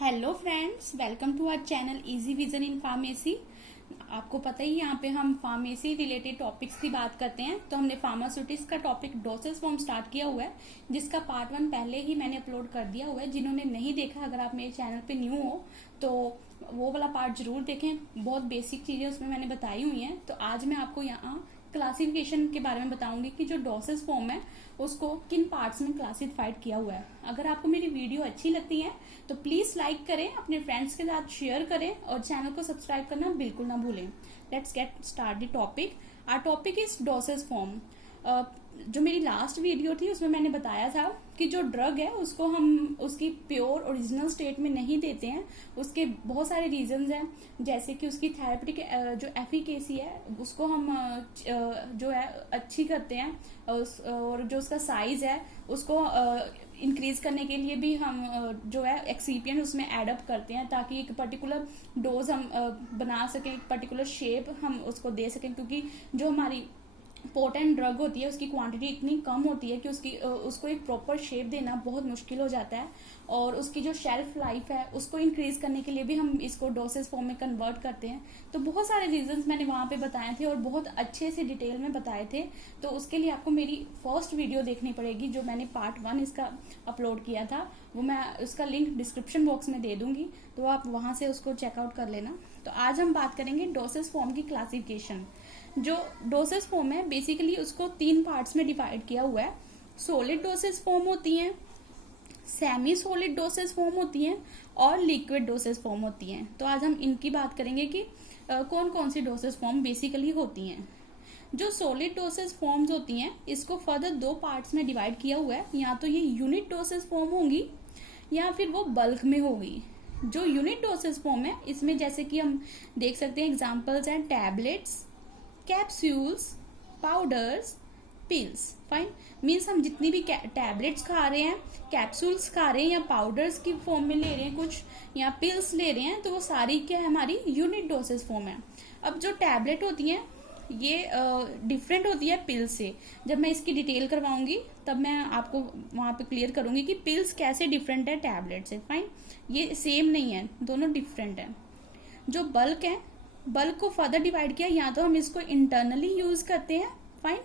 Hello friends, welcome to our channel easy vision in pharmacy. आपको पता ही यहाँ पे हम फार्मेसी रिलेटेड टॉपिक्स की बात करते हैं। तो हमने फार्मास्यूटिक्स का टॉपिक डोसेज फॉर्म स्टार्ट किया हुआ है, जिसका पार्ट 1 पहले ही मैंने अपलोड कर दिया हुआ है। जिन्होंने नहीं देखा, अगर आप मेरे चैनल पे न्यू हो तो वो वाला पार्ट जरूर देखें। बहुत बेसिक चीजें उसमें मैंने बताई हुई हैं। तो आज मैं आपको यहाँ क्लासिफिकेशन के बारे में बताऊंगी कि जो डोसेज फॉर्म है उसको किन पार्ट्स में क्लासिफाइड किया हुआ है। अगर आपको मेरी वीडियो अच्छी लगती है तो प्लीज लाइक करें, अपने फ्रेंड्स के साथ शेयर करें और चैनल को सब्सक्राइब करना बिल्कुल ना भूलें। Let's get start the topic. Our topic is dosage form. जो मेरी लास्ट वीडियो थी उसमें मैंने बताया था कि जो ड्रग है उसको हम उसकी प्योर ओरिजिनल स्टेट में नहीं देते हैं। उसके बहुत सारे रीजंस हैं, जैसे कि उसकी थेरेपेटिक जो एफिकेसी है उसको हम जो है अच्छी करते हैं, और जो उसका साइज है उसको इंक्रीज करने के लिए भी हम जो है एक्सीपिएंट उसमें एडअप करते हैं, ताकि एक पर्टिकुलर डोज हम बना सकें, एक पर्टिकुलर शेप हम उसको दे सकें। क्योंकि जो हमारी पोटेंट ड्रग होती है उसकी क्वांटिटी इतनी कम होती है कि उसको एक प्रॉपर शेप देना बहुत मुश्किल हो जाता है, और उसकी जो शेल्फ लाइफ है उसको इंक्रीज करने के लिए भी हम इसको डोसेज फॉर्म में कन्वर्ट करते हैं। तो बहुत सारे रीजंस मैंने वहां पे बताए थे और बहुत अच्छे से डिटेल में बताए थे। तो उसके लिए आपको मेरी फर्स्ट वीडियो देखनी पड़ेगी, जो मैंने पार्ट 1 इसका अपलोड किया था। वो मैं उसका लिंक डिस्क्रिप्शन बॉक्स में दे दूंगी, तो आप वहां से उसको चेकआउट कर लेना। तो आज हम बात करेंगे डोसेज फॉर्म की क्लासिफिकेशन। जो डोसेज फॉर्म है बेसिकली उसको 3 पार्ट्स में डिवाइड किया हुआ है। सॉलिड डोसेज फॉर्म होती हैं, सेमी सॉलिड डोसेज फॉर्म होती हैं और लिक्विड डोसेज फॉर्म होती हैं। तो आज हम इनकी बात करेंगे कि कौन कौन सी डोसेज फॉर्म बेसिकली होती हैं। जो सॉलिड डोसेज फॉर्म्स होती हैं इसको फर्दर 2 पार्ट्स में डिवाइड किया हुआ है। या तो ये यूनिट डोसेज फॉर्म होंगी या फिर वो बल्क में होगी। जो यूनिट डोसेज फॉर्म है इसमें जैसे कि हम देख सकते हैं एग्जाम्पल्स हैं tablets, capsules, powders, pills. Fine, means हम जितनी भी टैबलेट्स खा रहे हैं, कैप्सूल्स खा रहे हैं, या पाउडर्स की फॉर्म में ले रहे हैं कुछ, या पिल्स ले रहे हैं, तो वो सारी क्या है, हमारी यूनिट डोसेज फॉर्म है। अब जो टैबलेट होती हैं ये डिफरेंट होती है पिल से। जब मैं इसकी डिटेल करवाऊंगी तब मैं आपको वहां पे क्लियर करूंगी कि पिल्स कैसे डिफरेंट है टैबलेट से। फाइन, ये सेम नहीं है, दोनों डिफरेंट है। जो बल्क है, बल्क को फर्दर डिवाइड किया, या तो हम इसको इंटरनली यूज करते हैं, फाइन,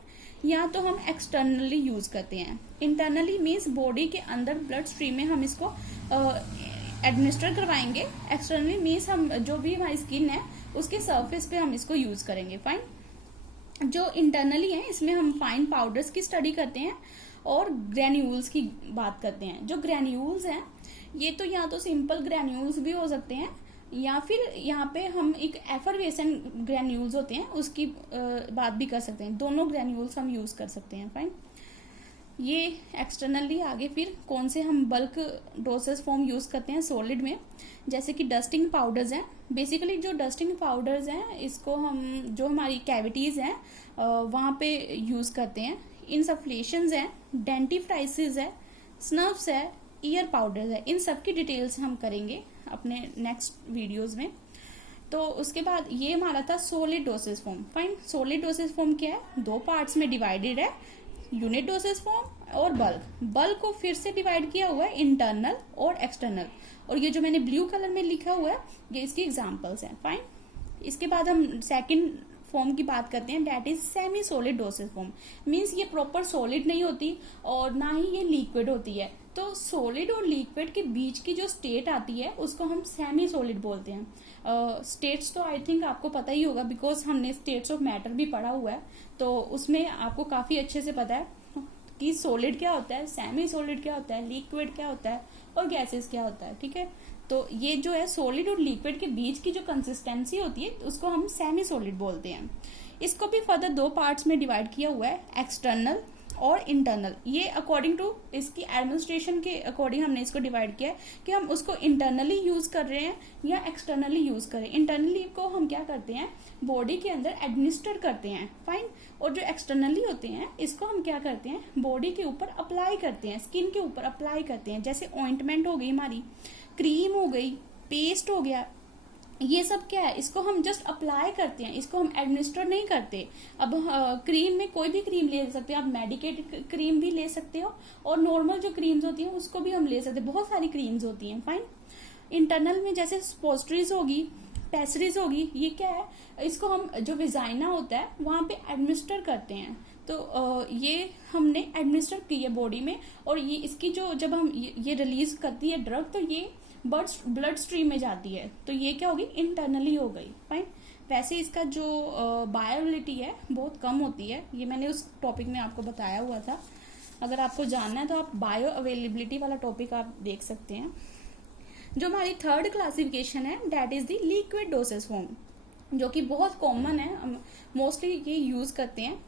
या तो हम एक्सटर्नली यूज करते हैं। इंटरनली मीन्स बॉडी के अंदर ब्लड स्ट्रीम में हम इसको एडमिनिस्टर करवाएंगे। एक्सटर्नली मीन्स हम जो भी हमारी स्किन है उसके सरफेस पे हम इसको यूज करेंगे। फाइन, जो इंटरनली है इसमें हम फाइन पाउडर्स की स्टडी करते हैं और ग्रेन्यूल्स की बात करते हैं। जो ग्रेन्यूल्स हैं ये तो या तो सिंपल ग्रेन्यूल्स भी हो सकते हैं, या फिर यहाँ पे हम एक एफरवेसन ग्रेन्यूल्स होते हैं उसकी बात भी कर सकते हैं। दोनों ग्रेन्यूल्स हम यूज कर सकते हैं। फाइन, ये एक्सटर्नली। आगे फिर कौन से हम बल्क डोसेज फॉर्म यूज करते हैं सॉलिड में, जैसे कि डस्टिंग पाउडर्स हैं। बेसिकली जो डस्टिंग पाउडर्स हैं इसको हम जो हमारी कैविटीज हैं वहां पे यूज करते हैं। इंसफ्लेशंस हैं, डेंटिफ्राइसिस है, स्नफ्स है, ईयर पाउडर्स है। इन सब की डिटेल्स हम करेंगे अपने नेक्स्ट वीडियोस में। तो उसके बाद ये हमारा था solid dosage form. Fine, solid dosage form क्या है, 2 पार्ट्स में डिवाइडेड है, यूनिट डोसेज फॉर्म और बल्क। बल्क को फिर से डिवाइड किया हुआ है इंटरनल और एक्सटर्नल, और ये जो मैंने ब्लू कलर में लिखा हुआ है ये इसकी एग्जांपल्स हैं। फाइन, इसके बाद हम सेकंड फॉर्म की बात करते हैं, that is semi solid dosage form. Means ये प्रॉपर सॉलिड नहीं होती और ना ही ये लिक्विड होती है। तो सॉलिड और लिक्विड के बीच की जो स्टेट आती है उसको हम सेमी सॉलिड बोलते हैं। स्टेट्स तो आई थिंक आपको पता ही होगा, बिकॉज हमने स्टेट्स ऑफ मैटर भी पढ़ा हुआ है, तो उसमें आपको काफी अच्छे से पता है कि सॉलिड क्या होता है, सेमी सॉलिड क्या होता है, लिक्विड क्या होता है और गैसेस क्या होता है। ठीक है, तो ये जो है सॉलिड और लिक्विड के बीच की जो कंसिस्टेंसी होती है उसको हम सेमी सॉलिड बोलते हैं। इसको भी फर्दर 2 पार्ट्स में डिवाइड किया हुआ है, एक्सटर्नल और इंटरनल। ये अकॉर्डिंग टू इसकी एडमिनिस्ट्रेशन के अकॉर्डिंग हमने इसको डिवाइड किया है कि हम उसको इंटरनली यूज कर रहे हैं या एक्सटर्नली यूज करें। इंटरनली को हम क्या करते हैं, बॉडी के अंदर एडमिनिस्टर करते हैं। फाइन, और जो एक्सटर्नली होते हैं इसको हम क्या करते हैं, बॉडी के ऊपर अप्लाई करते हैं, स्किन के ऊपर अप्लाई करते हैं। जैसे ऑइंटमेंट हो गई हमारी, क्रीम हो गई, पेस्ट हो गया, ये सब क्या है, इसको हम जस्ट अप्लाई करते हैं, इसको हम एडमिनिस्टर नहीं करते। अब क्रीम में कोई भी क्रीम ले सकते हैं, आप मेडिकेटेड क्रीम भी ले सकते हो और नॉर्मल जो क्रीम्स होती हैं उसको भी हम ले सकते हैं। बहुत सारी क्रीम्स होती हैं। फाइन, इंटरनल में जैसे स्पोस्ट्रीज होगी, पेसरीज होगी, ये क्या है, इसको हम जो विजाइना होता है वहां पे एडमिनिस्टर करते हैं। तो ये हमने एडमिनिस्टर की है बॉडी में, और ये इसकी जो जब हम ये रिलीज करती है ड्रग, तो ये ब्लड स्ट्रीम में जाती है, तो ये क्या होगी, इंटरनली हो गई। फाइन। वैसे इसका जो बायोबिलिटी है बहुत कम होती है, ये मैंने उस टॉपिक में आपको बताया हुआ था। अगर आपको जानना है तो आप बायो अवेलेबिलिटी वाला टॉपिक आप देख सकते हैं। जो हमारी थर्ड क्लासिफिकेशन है that is the liquid dosage form, जो कि बहुत कॉमन है, मोस्टली ये यूज करते हैं।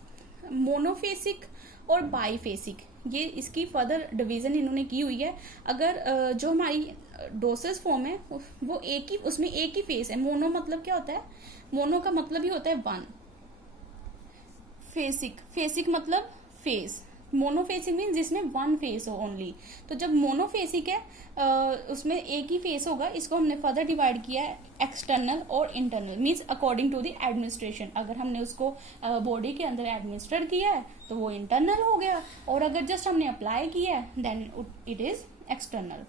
मोनोफेसिक और बाईफेसिक, ये इसकी फर्दर डिवीजन इन्होंने की हुई है। अगर जो हमारी डोसेज फॉर्म है वो उसमें एक ही फेस है। मोनो मतलब क्या होता है, मोनो का मतलब ही होता है वन। फेसिक मतलब फेस। मोनोफेसिक मीन जिसमें वन फेस हो ओनली। तो जब मोनोफेसिक है उसमें एक ही फेस होगा, इसको हमने फर्दर डिवाइड किया है एक्सटर्नल और internal, means according to the administration. अगर हमने उसको बॉडी के अंदर एडमिनिस्टर किया है तो वो इंटरनल हो गया, और अगर जस्ट हमने अप्लाई किया है then it is external.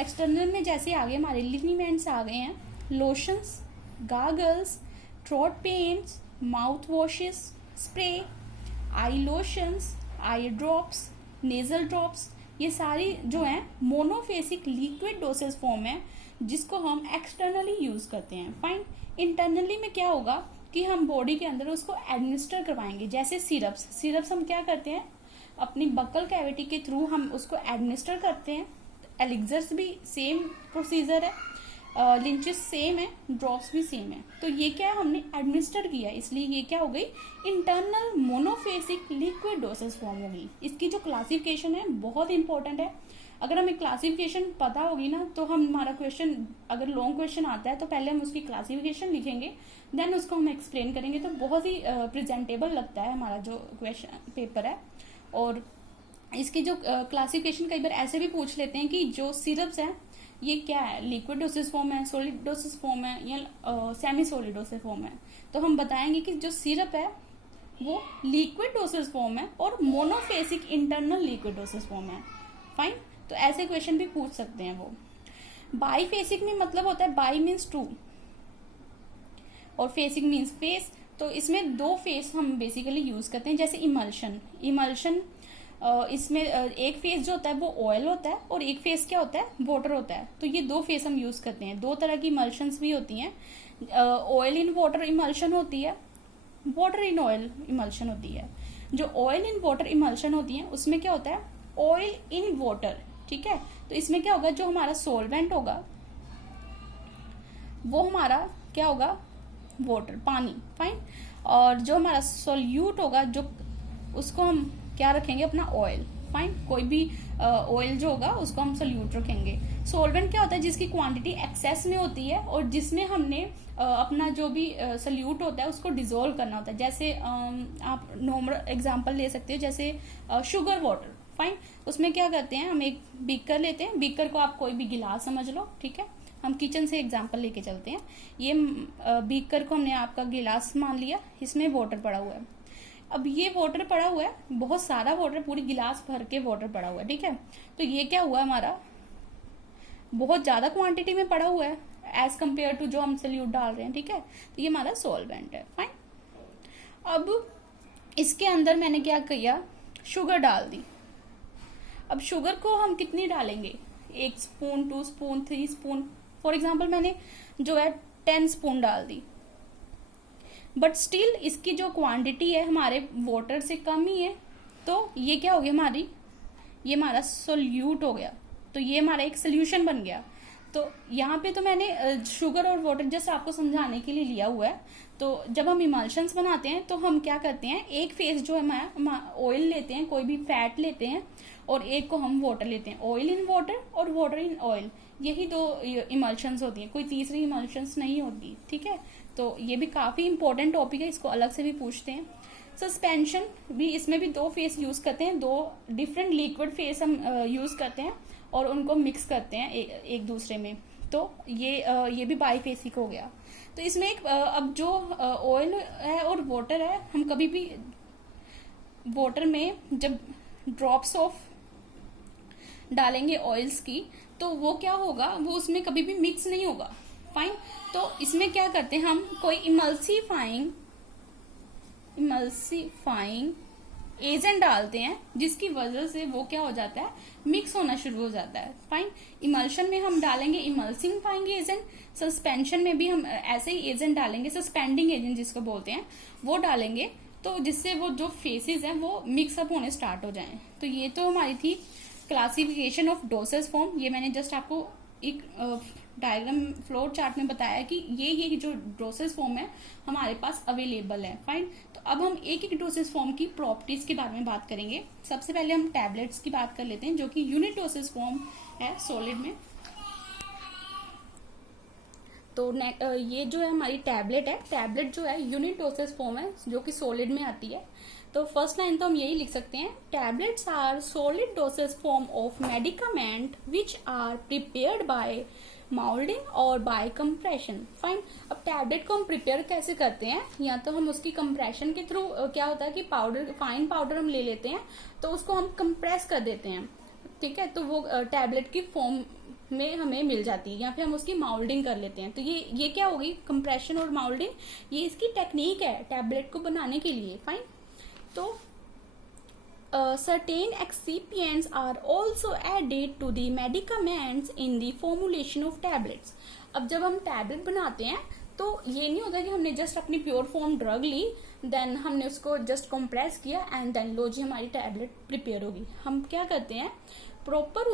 External में जैसे आगे हमारे लिनीमेंट्स आ गए हैं, lotions, gargles, throat paints, mouthwashes, spray, eye lotions, eye drops, nasal drops, ये सारी जो है मोनोफेसिक लिक्विड डोसेज फॉर्म है जिसको हम एक्सटर्नली यूज करते हैं। फाइन। इंटरनली में क्या होगा कि हम बॉडी के अंदर उसको एडमिनिस्टर करवाएंगे। जैसे सिरप्स हम क्या करते हैं, अपनी बक्कल कैविटी के थ्रू हम उसको एडमिनिस्टर करते हैं। एलिक्सर्स भी सेम प्रोसीजर है, लिंचेस सेम है, ड्रॉप्स भी सेम है। तो ये क्या है, हमने एडमिनिस्टर किया, इसलिए ये क्या हो गई, internal monophasic liquid dosage form होगी। इसकी जो क्लासिफिकेशन है बहुत इंपॉर्टेंट है। अगर हमें क्लासिफिकेशन पता होगी ना तो हम हमारा क्वेश्चन, अगर लॉन्ग क्वेश्चन आता है तो पहले हम उसकी क्लासिफिकेशन लिखेंगे, देन उसको हम एक्सप्लेन करेंगे, तो बहुत ही प्रेजेंटेबल लगता है हमारा जो क्वेश्चन पेपर है। और इसकी जो क्लासिफिकेशन कई बार ऐसे भी पूछ लेते हैं कि जो सिरप्स हैं ये क्या है, लिक्विड डोसेज फॉर्म है, सॉलिड डोसेज फॉर्म है, या सेमी सॉलिड डोसेज फॉर्म है। तो हम बताएंगे कि जो सिरप है वो लिक्विड डोसेज फॉर्म है और monophasic internal liquid dosage form है। फाइन। तो ऐसे क्वेश्चन भी पूछ सकते हैं वो। बाईफेसिक में मतलब होता है, बाई मीन्स टू और फेसिक मीन्स फेस। तो इसमें दो फेस हम बेसिकली यूज करते हैं। जैसे इमल्शन इसमें एक फेस जो होता है वो ऑयल होता है और एक फेस क्या होता है, वाटर होता है। तो ये दो फेस हम यूज करते हैं। दो तरह की इमल्शंस भी होती हैं, ऑयल इन वाटर इमल्शन होती है, वाटर इन ऑयल इमल्शन होती है। जो ऑयल इन वाटर इमल्शन होती है उसमें क्या होता है, ऑयल इन वाटर, ठीक है। तो इसमें क्या होगा, जो हमारा सोलवेंट होगा वो हमारा क्या होगा, वाटर, पानी। फाइन। और जो हमारा सोल्यूट होगा, जो उसको हम क्या रखेंगे, अपना ऑयल। फाइन। कोई भी ऑयल जो होगा उसको हम सोल्यूट रखेंगे। सोलवेंट क्या होता है, जिसकी क्वांटिटी एक्सेस में होती है और जिसमें हमने अपना जो भी सोल्यूट होता है उसको डिसॉल्व करना होता है। जैसे आप नॉर्मल एग्जांपल ले सकते हो, जैसे शुगर वाटर। फाइन। उसमें क्या करते हैं, हम एक बीकर लेते हैं, बीकर को आप कोई भी गिलास समझ लो, ठीक है। हम किचन से एग्जांपल लेके चलते हैं। ये बीकर को हमने आपका गिलास मान लिया, इसमें वाटर पड़ा हुआ है। अब ये वाटर पड़ा हुआ है, बहुत सारा वाटर, पूरी गिलास भर के वाटर पड़ा हुआ है, ठीक है। तो ये क्या हुआ, हमारा बहुत ज्यादा क्वांटिटी में पड़ा हुआ है एज कंपेयर टू जो हम सोल्यूट डाल रहे हैं, ठीक है। तो ये हमारा सॉल्वेंट है। फाइन। अब इसके अंदर मैंने क्या किया, शुगर डाल दी। अब शुगर को हम कितनी डालेंगे, 1 spoon, 2 spoon, 3 spoon, for example मैंने जो है 10 स्पून डाल दी। बट स्टिल इसकी जो क्वांटिटी है हमारे वाटर से कम ही है, तो ये क्या हो गया, ये हमारा सोल्यूट हो गया। तो ये हमारा एक सोल्यूशन बन गया। तो यहाँ पे तो मैंने शुगर और वाटर जस्ट आपको समझाने के लिए लिया हुआ है। तो जब हम इमल्शंस बनाते हैं तो हम क्या करते हैं, एक फेस जो है ऑयल लेते हैं, कोई भी फैट लेते हैं, और एक को हम वाटर लेते हैं। ऑयल इन वाटर और वाटर इन ऑयल, यही दो इमल्शंस होती हैं, कोई तीसरी इमल्शंस नहीं होती, ठीक है। तो ये भी काफी इंपॉर्टेंट टॉपिक है, इसको अलग से भी पूछते हैं। सस्पेंशन भी, इसमें भी दो फेस यूज करते हैं, दो डिफरेंट लिक्विड फेस हम यूज करते हैं और उनको मिक्स करते हैं एक दूसरे में। तो ये भी बाईफेसिक हो गया। तो इसमें एक अब जो ऑयल है और वाटर है, हम कभी भी वाटर में जब ड्रॉप्स ऑफ डालेंगे ऑयल्स की, तो वो क्या होगा, वो उसमें कभी भी मिक्स नहीं होगा। फाइन। तो इसमें क्या करते हैं हम, कोई इमल्सीफाइंग एजेंट डालते हैं, जिसकी वजह से वो क्या हो जाता है, मिक्स होना शुरू हो जाता है। फाइन। इमल्शन में हम डालेंगे इमल्सिफाइंग एजेंट, सस्पेंशन में भी हम ऐसे ही एजेंट डालेंगे, सस्पेंडिंग एजेंट जिसको बोलते हैं वो डालेंगे, तो जिससे वो जो फेसेस हैं वो मिक्सअप होने स्टार्ट हो जाएं। तो ये तो हमारी थी क्लासिफिकेशन ऑफ डोसेज फॉर्म। ये मैंने जस्ट आपको एक डायग्राम फ्लोर चार्ट में बताया कि ये जो डोसेज फॉर्म है हमारे पास अवेलेबल है। फाइन। तो अब हम एक एक डोसेज फॉर्म की प्रॉपर्टीज के बारे में बात करेंगे। सबसे पहले हम टैबलेट्स की बात कर लेते हैं, जो कि यूनिट डोसेज फॉर्म है सॉलिड में। तो ये जो है हमारी टैबलेट है, टैबलेट जो है यूनिट डोसेज फॉर्म है जो कि सॉलिड में आती है। तो फर्स्ट लाइन तो हम यही लिख सकते हैं, tablets are solid dosage form of medicament which are prepared by moulding और बाय कंप्रेशन। फाइन। अब टैबलेट को हम प्रिपेयर कैसे करते हैं, या तो हम उसकी कंप्रेशन के थ्रू, क्या होता है कि पाउडर, फाइन पाउडर हम ले लेते हैं, तो उसको हम कंप्रेस कर देते हैं। ठीक है, तो वो टैबलेट की फॉर्म में हमें मिल जाती है, या फिर हम उसकी माउल्डिंग कर लेते हैं। तो ये क्या होगी, कंप्रेशन और माउल्डिंग, ये इसकी टेक्निक है टैबलेट को बनाने के लिए। फाइन। तो certain excipients are also added to the medicaments in the formulation of tablets। अब जब हम टैबलेट बनाते हैं तो ये नहीं होता कि हमने जस्ट अपनी प्योर फॉर्म ड्रग ली, देन हमने उसको जस्ट कंप्रेस किया एंड देन लो जी हमारी टैबलेट प्रिपेयर होगी। हम क्या करते हैं, प्रॉपर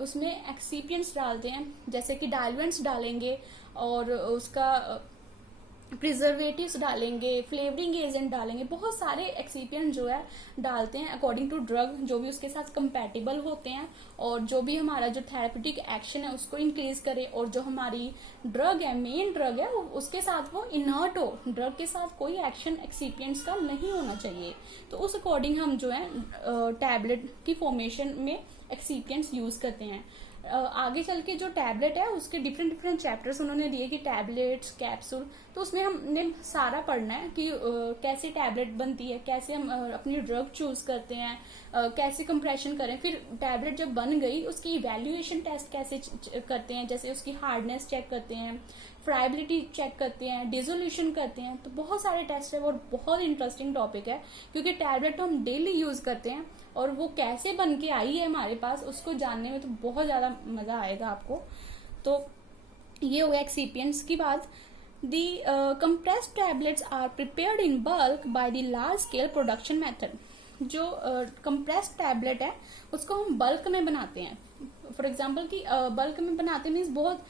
उसमें एक्सिपिएंट्स डालते हैं, जैसे कि डायल्वेंट्स डालेंगे और उसका प्रिजर्वेटिव्स डालेंगे, फ्लेवरिंग एजेंट डालेंगे, बहुत सारे एक्सिपिएंट जो है डालते हैं अकॉर्डिंग टू ड्रग, जो भी उसके साथ कंपैटिबल होते हैं और जो भी हमारा जो थेरेप्यूटिक एक्शन है उसको इंक्रीज करे, और जो हमारी ड्रग है, मेन ड्रग है, उसके साथ वो इनर्ट हो, ड्रग के साथ कोई एक्शन एक्सिपिएंट्स का नहीं होना चाहिए। तो उस अकॉर्डिंग हम जो है टैबलेट की फॉर्मेशन में एक्सिपिएंट्स यूज करते हैं। आगे चल के जो टैबलेट है उसके डिफरेंट चैप्टर्स उन्होंने दिए कि टैबलेट्स, कैप्सूल, तो उसमें हमने सारा पढ़ना है कि कैसे टैबलेट बनती है, कैसे हम अपनी ड्रग चूज करते हैं, कैसे कंप्रेशन करें, फिर टैबलेट जब बन गई उसकी इवैल्यूएशन टेस्ट कैसे करते हैं, जैसे उसकी हार्डनेस चेक करते हैं, फ्राइबिलिटी चेक करते हैं, डिसोल्यूशन करते हैं। तो बहुत सारे टेस्ट है और बहुत इंटरेस्टिंग टॉपिक है, क्योंकि टैबलेट तो हम डेली यूज करते हैं और वो कैसे बन के आई है हमारे पास उसको जानने में तो बहुत ज्यादा मजा आएगा आपको। तो ये हो गया एक्सिपिएंट्स की बात। The compressed tablets are prepared in bulk by the large scale production method. जो कंप्रेस्ड टैबलेट है उसको हम बल्क में बनाते हैं। फॉर एग्जाम्पल कि बल्क में बनाते मीन्स बहुत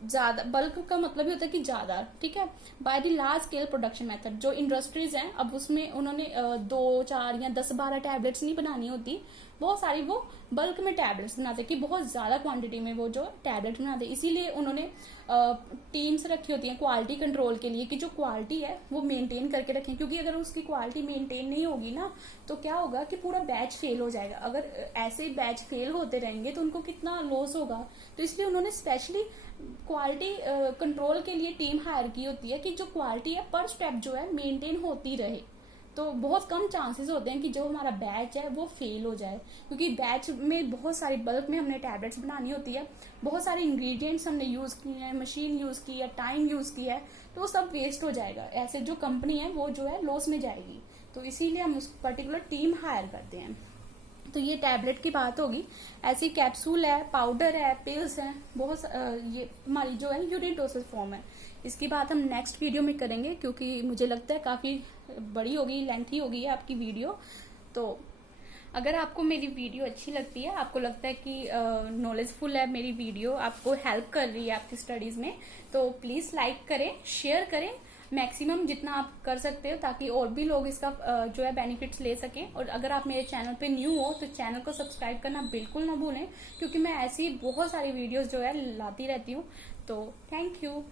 ज्यादा, बल्क का मतलब ही होता है कि ज्यादा। ठीक है, bye the large scale production method. जो इंडस्ट्रीज हैं अब उसमें उन्होंने 2, 4 या 10, 12 टैबलेट्स नहीं बनानी होती, बहुत सारी वो बल्क में टैबलेट्स बनाते कि बहुत ज्यादा क्वांटिटी में वो जो टैबलेट बनाते। इसीलिए उन्होंने टीम्स रखी होती हैं क्वालिटी कंट्रोल के लिए, कि जो क्वालिटी है वो मेंटेन करके रखें, क्योंकि अगर उसकी क्वालिटी मेंटेन नहीं होगी ना तो क्या होगा कि पूरा बैच फेल हो जाएगा। अगर ऐसे बैच फेल होते रहेंगे तो उनको कितना लॉस होगा। तो इसलिए उन्होंने स्पेशली क्वालिटी कंट्रोल के लिए टीम हायर की होती है कि जो क्वालिटी है पर स्टेप जो है मेंटेन होती रहे। तो बहुत कम चांसेस होते हैं कि जो हमारा बैच है वो फेल हो जाए, क्योंकि बैच में बहुत सारी बल्क में हमने टैबलेट्स बनानी होती है, बहुत सारे इंग्रेडिएंट्स हमने यूज किए हैं, मशीन यूज की है, टाइम यूज किया है, तो वो सब वेस्ट हो जाएगा। ऐसे जो कंपनी है वो जो है लॉस में जाएगी। तो इसीलिए हम उस पर्टिकुलर टीम हायर करते हैं। तो ये टैबलेट की बात होगी। ऐसी कैप्सूल है, पाउडर है, पिल्स है, बहुत ये हमारी जो है यूनिट डोसेज फॉर्म है। इसकी बात हम नेक्स्ट वीडियो में करेंगे, क्योंकि मुझे लगता है काफी बड़ी होगी, लेंथी होगी है आपकी वीडियो। तो अगर आपको मेरी वीडियो अच्छी लगती है, आपको लगता है कि नॉलेजफुल है मेरी वीडियो, आपको हेल्प कर रही है आपकी स्टडीज में, तो प्लीज लाइक करें, शेयर करें मैक्सिमम जितना आप कर सकते हो, ताकि और भी लोग इसका जो है बेनिफिट्स ले सकें। और अगर आप मेरे चैनल पे न्यू हो तो चैनल को सब्सक्राइब करना बिल्कुल ना भूलें, क्योंकि मैं ऐसी बहुत सारी वीडियोस जो है लाती रहती हूँ। तो थैंक यू।